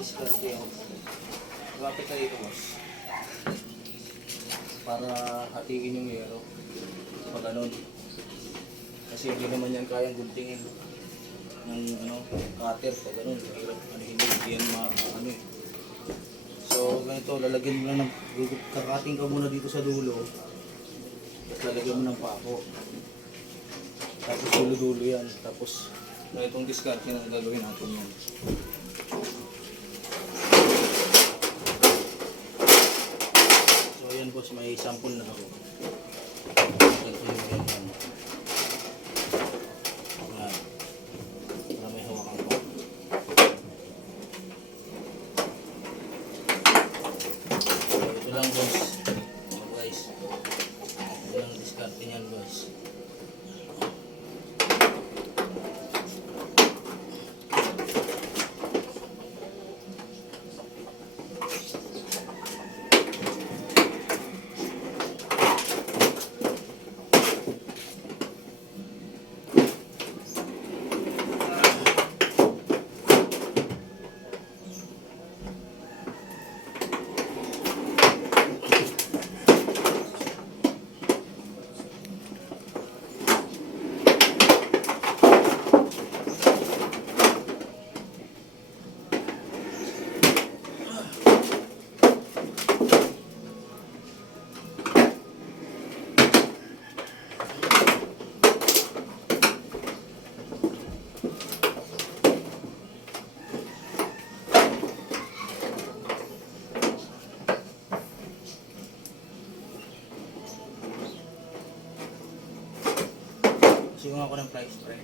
Discard yun. Lapit tayo ito, boss. Para hatiin yung yero. Pag ganun. Kasi hindi naman yan kayang guntingin ng cutter. Pag ganun, hindi yan ano eh. So ganito, lalagyan mo na ng, kakating ka muna dito sa dulo. Tapos lalagyan mo ng pako. Tapos dulo-dulo yan. Tapos ganitong discard yan ang gagawin natin yan. So ayan boss, may sample na ako. Ganito yung ganyan. Ayan. Para may hawakan ko. Ito lang boss. Ito guys. Ito lang discard yan boss. Sigungan ko ng price, pre.